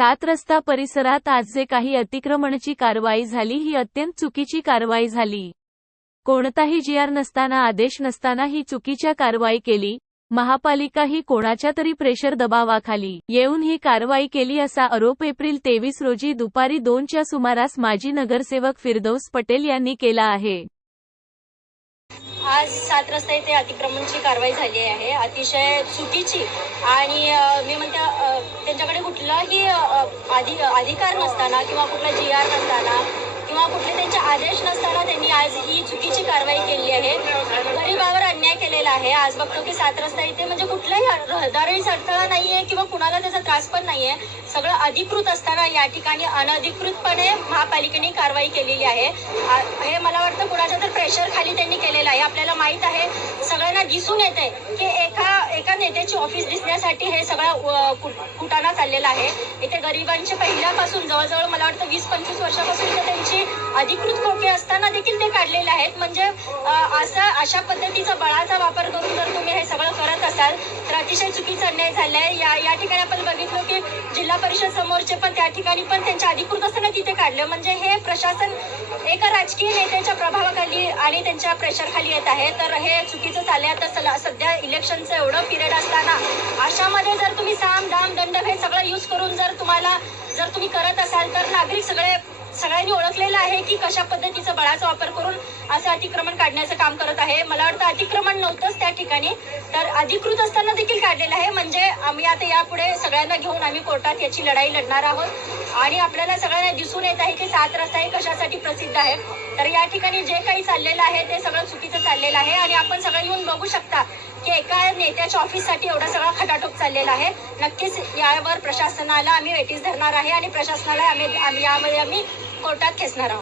सात रस्ता परिसरात आज जे काही अतिक्रमणची कारवाई झाली ही अत्यंत चुकीची कारवाई झाली. कोणताही जीआर नसताना आदेश नसताना ही चुकीच्या कारवाई केली महापालिका ही कोणाच्या तरी प्रेशर दबावाखाली येऊन ही कारवाई केली असा आरोप एप्रिल तेवीस रोजी दुपारी दोनच्या सुमारास माजी नगरसेवक फिरदौस पटेल यांनी केला आहे. आज सात रस्ता येथे अतिक्रमणची कारवाई झाली आहे. अतिशय चुकीची आणि मी म्हणते त्यांच्याकडे कुठलाही अधि अधिकार नसताना किंवा कुठला जी आर नसताना किंवा कुठले त्यांचे आदेश नसताना त्यांनी आज ही चुकीची कारवाई केली आहे. आहे. आज बघतो की सात रस्ता इथे म्हणजे कुठलाही रहदारीचा अडथळा नाहीये किंवा कुणाला त्याचा त्रास पण नाहीये. सगळं अधिकृत असताना या ठिकाणी अनधिकृतपणे महापालिकेने कारवाई केलेली आहे. हे मला वाटतं कुणाच्या तर प्रेशर खाली त्यांनी केलेलं आहे. आपल्याला माहीत आहे सगळ्यांना दिसून येते की एका एका नेत्याची ऑफिस दिसण्यासाठी हे सगळं कुटाणा चाललेला आहे. इथे गरिबांचे पहिल्यापासून जवळजवळ मला वाटतं वीस पंचवीस वर्षापासून इथे त्यांची अधिकृत खोके असताना देखील ते काढलेले आहेत. म्हणजे असं असा अशा पद्धतीचा बळाचा वापर करून जर तुम्ही हे सगळं करत असाल तर अतिशय चुकीचा अन्याय झालाय. या या ठिकाणी आपण बघितलं की जिल्हा परिषद समोरचे पण त्या ठिकाणी पण त्यांच्या अधिकृत असताना तिथे काढलं. म्हणजे हे प्रशासन एका राजकीय नेत्याच्या प्रभावाखाली आणि त्यांच्या प्रेशरखाली येत आहे. तर हे चुकीचं चाललंय आता चला सध्या इलेक्शनचं एवढं पिरियड असताना अशामध्ये जर तुम्ही साम दाम दंड हे सगळं यूज करून जर तुम्हाला जर तुम्ही करत असाल तर नागरिक सगळे सगळ्यांनी ओळखलेलं आहे की कशा पद्धतीचा बळाचा वापर करून असं अतिक्रमण काढण्याचं काम करत आहे. मला वाटतं अतिक्रमण नव्हतंच त्या ठिकाणी तर अधिकृत असताना देखील काढलेलं आहे. म्हणजे आम्ही आता यापुढे सगळ्यांना घेऊन आम्ही कोर्टात याची लढाई लढणार आहोत. आणि आपल्याला सगळ्यांना दिसून येत आहे की सात रस्ता हे कशासाठी प्रसिद्ध आहे तर या ठिकाणी जे काही चाललेलं आहे ते सगळं चुकीचं चाललेलं आहे. आणि आपण सगळं येऊन बघू शकता की एका नेत्याच्या ऑफिससाठी एवढा सगळा खटाटोप चाललेला आहे. नक्कीच यावर प्रशासनाला आम्ही वेटीस धरणार आहे आणि प्रशासनाला आम्ही आम्ही यामध्ये आम्ही कोर्टात खेचणार आहोत.